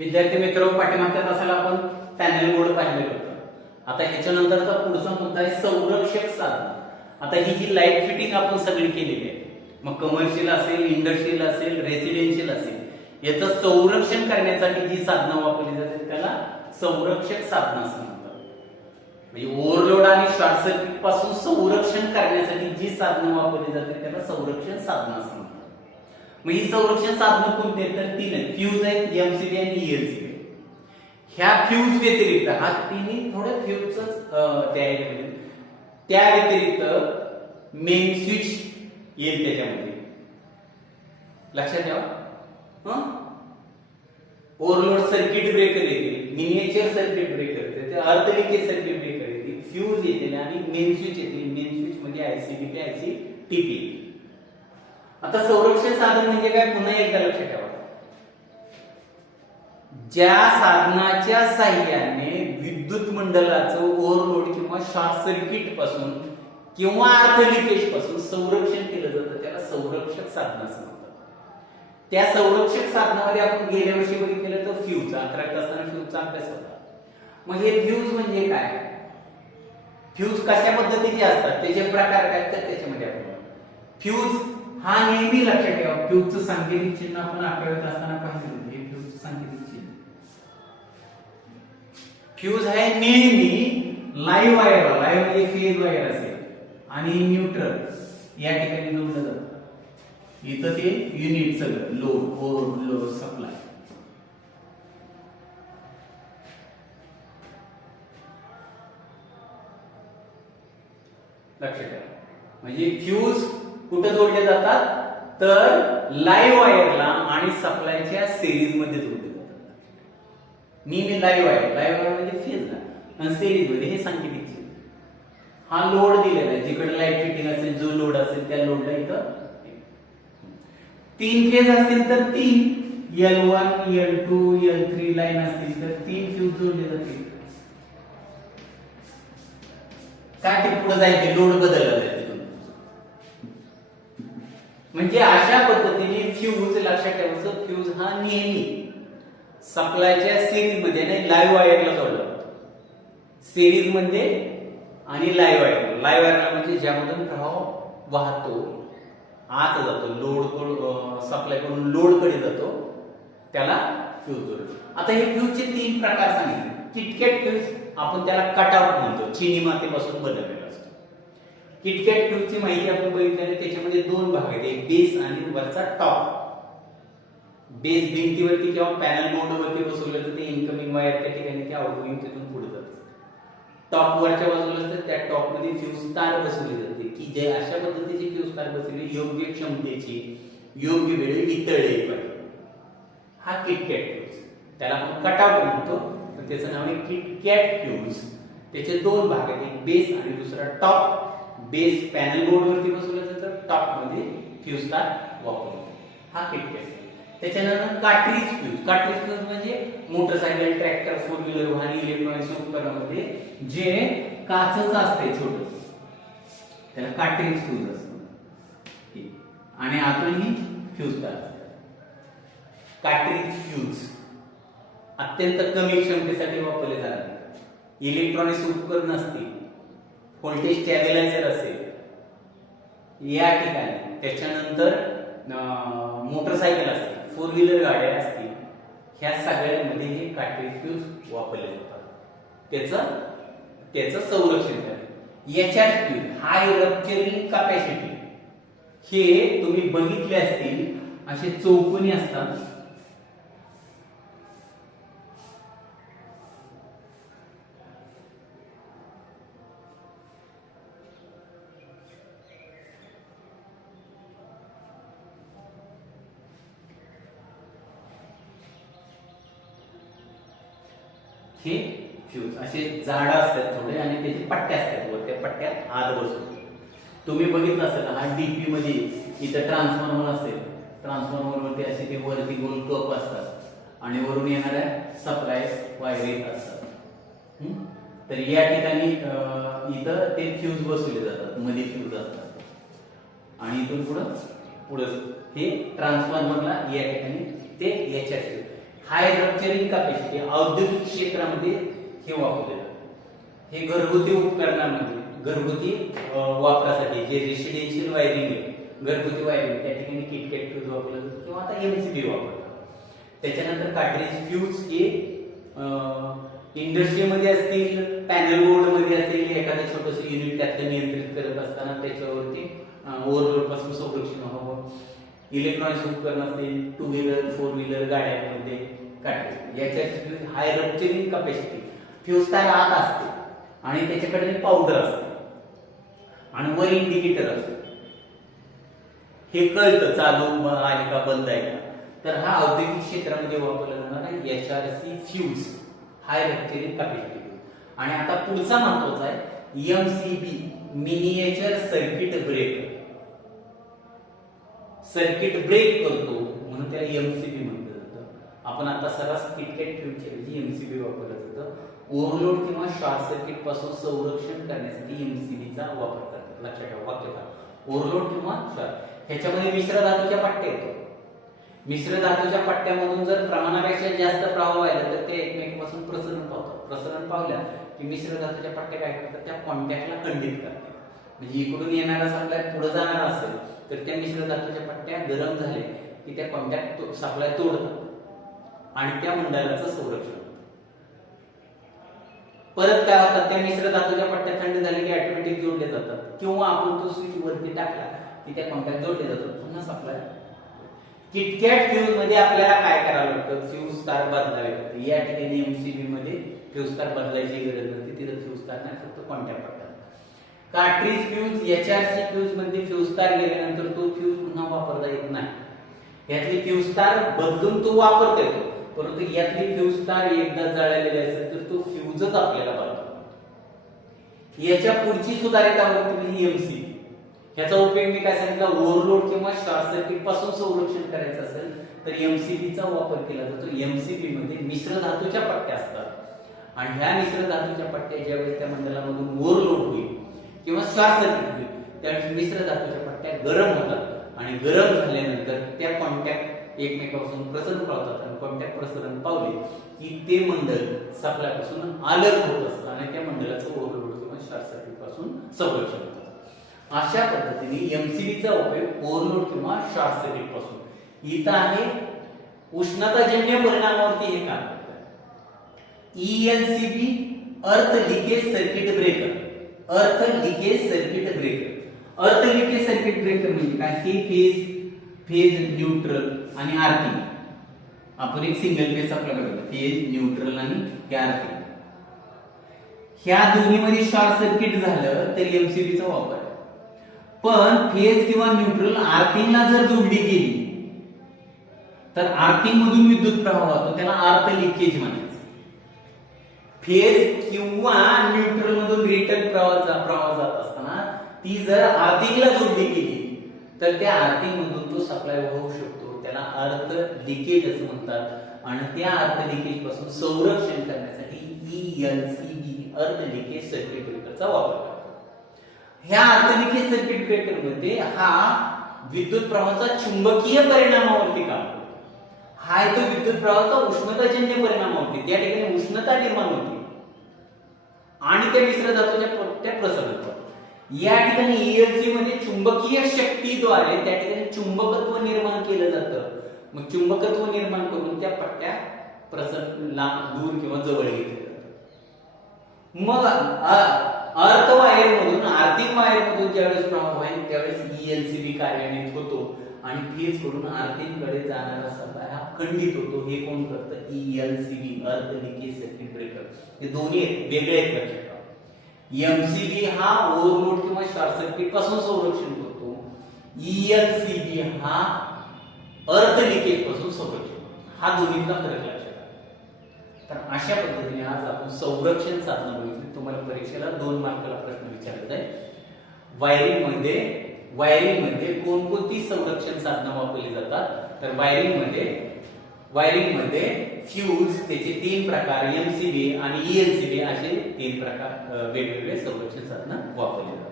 विद्यार्थी मित्र, पाठीमागच्या तासाला आपण पॅनल बोर्ड पाहिलेलं होतं. आता ह्याच्यानंतरचा पुढचा मुद्दा आहे संरक्षक साधन. आता ही जी लाईट फिटिंग आपण सगळी केलेली आहे, मग कमर्शियल असेल, इंडस्ट्रियल असेल, रेसिडेन्शियल असेल, याचं संरक्षण करण्यासाठी जी साधनं वापरली जातात त्याला संरक्षक साधनं असं म्हणतात. म्हणजे ओव्हरलोड आणि शॉर्ट सर्किट पासून संरक्षण करण्यासाठी जी साधनं वापरली जातात त्याला संरक्षण साधनं असं म्हणतात. मग ही संरक्षण साधनं कोणती आहेत? तर तीन आहेत. फ्यूज आहेत, एमसीबी आणि ईएलसीबी. ह्या फ्यूज व्यतिरिक्त हा तिन्ही थोडं फ्यूजच त्या व्यतिरिक्त मेन स्विच येईल त्याच्यामध्ये. लक्षात ठेवा. ओव्हरलोड सर्किट ब्रेकर येते, मिनिएचर सर्किट ब्रेकर येते, अर्थ लिंकेज सर्किट ब्रेकर येते, फ्यूज येते आणि मेन स्विच येते. मेन स्विच मध्ये आयसीबी आयसी टीपी. आता संरक्षण साधन म्हणजे काय? पुन्हा एकदा लक्षात ठेवा. ज्या साधनाच्या साहाय्याने विद्युत मंडलाचं ओव्हरलोड किंवा शॉर्ट सर्किट पासून किंवा अर्थ लिकेज पासून संरक्षण केलं जातं त्याला संरक्षक साधन असं म्हणतात. त्या संरक्षक साधनामध्ये आपण गेल्या वर्षी बघितलेलं तर फ्यूज, 11 असताना फ्यूजचा अभ्यास होता. मग हे फ्यूज म्हणजे काय? फ्यूज कशा पद्धतीचे असतात, त्याचे प्रकार काय तर त्याच्यामध्ये आपण फ्यूज हा नेहमी लक्षात ठेवा. फ्यूजचं सांकेतिक चिन्ह आपण 11वीत असताना पाहिलं होतं. हे फ्यूजचं सांकेतिक चिन्ह. फ्यूज आहे नेहमी लाईव्ह वायर, लाईव्ह म्हणजे फेज वायर असेल आणि न्यूट्रल या ठिकाणी जोडलं जातं. इथं ते युनिट सगळं लोड सप्लाय. लक्षात ठेवा. म्हणजे फ्यूज कुठे जोडले जातात? तर लाईव्ह वायरला आणि सप्लायच्या सिरीज मध्ये जोडले जातात. नेहमी लाईव्ह वायर म्हणजे फेजला आणि सिरीज मध्ये. हे सांकेतिक चिन्ह. हा लोड दिलेला आहे, जिकडे लाईट फिटिंग असेल, जो लोड असेल त्या लोडला इथं 3 फेज असतील तर 3 L1, L2, L3 लाईन असतील तर 3 फ्यूज जोडले जातील. काय ते पुढे जायचे लोड बदलला जाईल. म्हणजे अशा पद्धतीने फ्यूज लक्षात ठेवायचं. फ्यूज हा नेहमी सप्लायच्या सिरीज मध्ये नाही, लाईव्ह वायरला जोडला जातो. सिरीज मध्ये आणि लाईव्ह वायर. लाईव्ह वायरला म्हणजे ज्यामधून प्रवाह वाहतो, आत जातो, लोड सप्लाय करून लोड कडे जातो, त्याला फ्यूज जोडतो. आता हे फ्यूजचे 3 प्रकार सांगितले. किटकॅट फ्यूज आपण त्याला कटआउट म्हणतो, चिनी मातीपासून बनवलेला असतो. किटकॅट फ्यूजची माहिती आपण बघितली. त्याच्यामध्ये 2 भाग आहेत, एक बेस आणि वरचा टॉप. बेस भिंतीवरती किंवा पॅनल बोर्डवरती बसवलं तर ते इनकमिंग वायर त्या ठिकाणी ते आउटगोइंग तिथून पुढे जातं. टॉप वरच्या बाजूला असतं, त्या टॉप मध्ये फ्यूज तार बसवली जाते की जे अशा पद्धतीची फ्यूज तार बसवली योग्य क्षमतेची, योग्य वेळी वितळले पाहिजे. हा किटकॅट फ्यूज, त्याला आपण कटआउट म्हणतो. तर त्याचं नाव आहे किटकॅट फ्यूज. त्याचे 2 भाग आहेत, एक बेस आणि दुसरा टॉप. बेस पॅनल बोर्ड वरती बसवलं जातं, टॉप मध्ये फ्यूज तार वापरतो. हा किटकॅट. त्याच्यानंतर कार्ट्रिज फ्यूज. कार्ट्रिज फ्यूज म्हणजे मोटरसायकल, ट्रॅक्टर, 4 व्हीलर वाहन इलेक्ट्रॉनिक्स उपकरणामध्ये जे काचेचं असते छोटं, त्याला कार्ट्रिज फ्यूज असतं. आणि आतूनही फ्यूज तार असतात. कार्ट्रिज फ्यूज अत्यंत कमी क्षमतेसाठी वापरले जातात. इलेक्ट्रॉनिक्स उपकरण असतील, व्होल्टेज स्टॅबिलायझर असेल या ठिकाणी, त्याच्यानंतर मोटरसायकल असतील, 4 व्हीलर गाड्या असतील, ह्या सगळ्यांमध्ये हे कार्ट्रिज फ्यूज वापरले जातात. त्याचं संरक्षण करते. याच्यात फ्यूज हाय रप्चरिंग कॅपॅसिटी, हे तुम्ही बघितले असतील, असे चौकोनी असतात. हे फ्यूज असे जाड असतात थोडे आणि त्याचे पट्ट्या असतात वर, त्या पट्ट्यात आत बसतो. तुम्ही बघितलं असेल, हा डीपी मध्ये इथं ट्रान्सफॉर्मर असेल, ट्रान्सफॉर्मर वरती असे ते वरती गोल कप असतात आणि वरून येणाऱ्या सप्लाय वायरी असतात. तर या ठिकाणी इथं ते फ्यूज बसवले जातात, मध्ये फ्यूज असतात आणि इथून पुढे हे ट्रान्सफॉर्मरला या ठिकाणी ते याच्यात हाय रप्चरिंग कॅपॅसिटी औद्योगिक क्षेत्रामध्ये हे वापरले जाते. हे घरगुती उपकरणामध्ये घरगुती वापरासाठी जे रेसिडेन्शियल वायरिंग आहे, घरगुती वायरिंग त्या ठिकाणी किटकॅट फ्यूज वापरला जातो किंवा आता एमसीबी वापरतात. त्याच्यानंतर कार्ट्रिज फ्यूज हे इंडस्ट्रीमध्ये असतील, पॅनल बोर्ड मध्ये असेल, एखादं छोटंसं युनिट त्यातलं नियंत्रित करत असताना त्याच्यावरती ओव्हरलोड पासून संरक्षण व्हावं. इलेक्ट्रॉनिक्स उपकरण असतील, 2 व्हीलर 4 व्हीलर गाड्यांमध्ये कार्ट्रिज याच्या हाय रप्चरिंग कॅपॅसिटी फ्यूज तार आत असते आणि त्याच्याकडे पावडर असते आणि वर इंडिकेटर असतो. हे कळतं चालू आहे का बंद आहे का. तर हा औद्योगिक क्षेत्रामध्ये वापरला जाणारा HRC fuse high rupturing capacity. आणि आता पुढचा महत्वाचा आहे MCB miniature circuit breaker. Circuit break करतो म्हणून त्याला MCB म्हटलं जातं. आपण आता सर्रास किटकॅट फ्यूजच्या ऐवजी MCB वापरलं जातं. ओव्हरलोड किंवा शॉर्ट सर्किट पासून संरक्षण करण्यासाठी MCB चा वापर करतात. लक्षात ठेवा वाक्यता ओव्हरलोड किंवा शॉर्ट. ह्याच्यामध्ये मिश्र धातूच्या पट्ट्या येतो. मिश्र धातूच्या पट्ट्यामधून जर प्रमाणापेक्षा जास्त प्रवाह व्हायला तर ते एकमेकांपासून प्रसरण पावतात. प्रसरण पावल्या की मिश्र धातूच्या पट्ट्या काय करतात, त्या कॉन्टॅक्टला खंडित करतात. म्हणजे इकडून येणारा सप्लाय पुढे जाणार असेल तर त्या मिश्र धातूच्या पट्ट्या गरम झाले की त्या कॉन्टॅक्ट सप्लाय तोडतात आणि त्या मंडलाचं संरक्षण होतं. परत काय होतात, त्या मिश्र धातूच्या पट्ट्या थंड झाले की ऑटोमॅटिक जोडले जातात किंवा आपण तो स्विच वरती टाकला की त्या कॉन्टॅक्ट जोडले जातात, पुन्हा सप्लाय. किटकॅट फ्यूज मध्ये आपल्याला काय करावं लागतं, फ्यूज तार बदलावे लागते. या ठिकाणी MCB मध्ये फ्यूज तार बदलायची गरज नसते, तिथे फ्यूज तार नाही फक्त कॉन्टॅक्ट पडतात. कार्ट्रिज फ्यूज HRC फ्यूज मध्ये फ्यूज तार गेल्यानंतर तो फ्यूज पुन्हा वापरता येत नाही. यातली फ्यूज तार बदलून तो वापरता येतो, परंतु यातली फ्यूज तार एकदा जळालेली असेल तर तो फ्यूजच आपल्याला बदलावा. याच्या पुढची सुधारित आवृत्ती म्हणजे MCB. ह्याचा उपयोग मी काय सांगितला, ओव्हरलोड किंवा शॉर्ट सर्किट पासून संरक्षण करायचं असेल तर MCB चा वापर केला जातो. MCB मध्ये मिश्र धातूच्या पट्ट्या असतात आणि ह्या मिश्र धातूच्या पट्ट्या ज्यावेळेस त्या मंडलामधून ओव्हरलोड होईल किंवा शॉर्ट सर्किट होईल त्यावेळेस मिश्र धातूच्या पट्ट्या गरम होतात आणि गरम झाल्यानंतर त्या कॉन्टॅक्ट एकमेकांपासून प्रसरण पावतात आणि कॉन्टॅक्ट प्रसरण पावले की ते मंडल सप्लायपासून अलग होत असतं आणि त्या मंडलाचं ओव्हरलोड किंवा शॉर्ट सर्किट पासून संरक्षण होतं. अशा पद्धतीने MCB चा उपयोग ओव्हरलोड किंवा शॉर्ट सर्किट पासून. इथं आहे उष्णताजन्य परिणामावरती हे काम करतात. ELCB अर्थ लिकेज सर्किट ब्रेकर. अर्थ लिकेज सर्किट ब्रेकर. अर्थ लिकेज सर्किट ब्रेकर म्हणजे काय, की फेज न्यूट्रल आणि आर्थिंग. आपण एक सिंगल फेज आपल्याला बघितलं, फेज न्यूट्रल आणि आर्थिंग. ह्या दोन्हीमध्ये शॉर्ट सर्किट झालं तर MCB चा वापर. पण फेज किंवा न्यूट्रल आर्थिंगला जर जोडली गेली तर आर्थिंग मधून विद्युत प्रवाह होतो, त्याला अर्थ लिकेज म्हणायचं. फेज किंवा न्यूट्रल मधून रिटर्न प्रवाह जात असताना ती जर आर्थिंगला जोडली गेली तर त्या आर्थिंग मधून तो सप्लाय होऊ शकतो, त्याला अर्थ लिकेज असं म्हणतात. आणि त्या अर्थ लिकेज पासून संरक्षण करण्यासाठी ELCB अर्थ लिकेज सर्किट ब्रेकरचा वापर करतात. ह्या अर्थ लिकेज सर्किट ब्रेकर मध्ये हा विद्युत प्रवाहाचा चुंबकीय परिणामावरती काम करतो. हा तो विद्युत प्रवाहाचा उष्णताजन्य परिणामावरती, त्या ठिकाणी उष्णता निर्माण होते आणि त्या मिश्र धातूच्या पट्ट्या प्रसरण होतात. या ठिकाणी ELC मध्ये चुंबकीय शक्तीद्वारे त्या ठिकाणी चुंबकत्व निर्माण केलं जातं. मग चुंबकत्व निर्माण करून त्या पट्ट्या प्रसरण लांब दूर किंवा जवळ घेतल्या जातात. मग अर्थ वायर मधून आर्थिंग वायर मधून ज्यावेळेस प्रवाह होईल त्यावेळेस ELCB कार्यान्वित होतो आणि फेज कडून आर्थिंग कडे जाणारा सप्लाय हा खंडित होतो. हे कोण करतं, ELCB अर्थ लिकेज सर्किट ब्रेकर. हे दोन्ही वेगळे आहेत लक्षात ठेवा. MCB हा ओव्हरलोड किंवा शॉर्ट सर्किट पासून संरक्षण करतो. ELCB हा अर्थ लिकेज पासून संरक्षण करतो. हा दोन्हीचा फरक लक्षात. तर अशा पद्धतीने आज आपण संरक्षण साधनं बघितली. तुम्हाला परीक्षेला 2 मार्काला प्रश्न विचारत आहे. वायरिंग मध्ये कोणकोणती संरक्षण साधनं वापरली जातात, तर वायरिंग मध्ये फ्यूज त्याचे 3 प्रकार, MCB आणि ELCB असे 3 प्रकार वेगवेगळे संरक्षण साधनं वापरले जातात.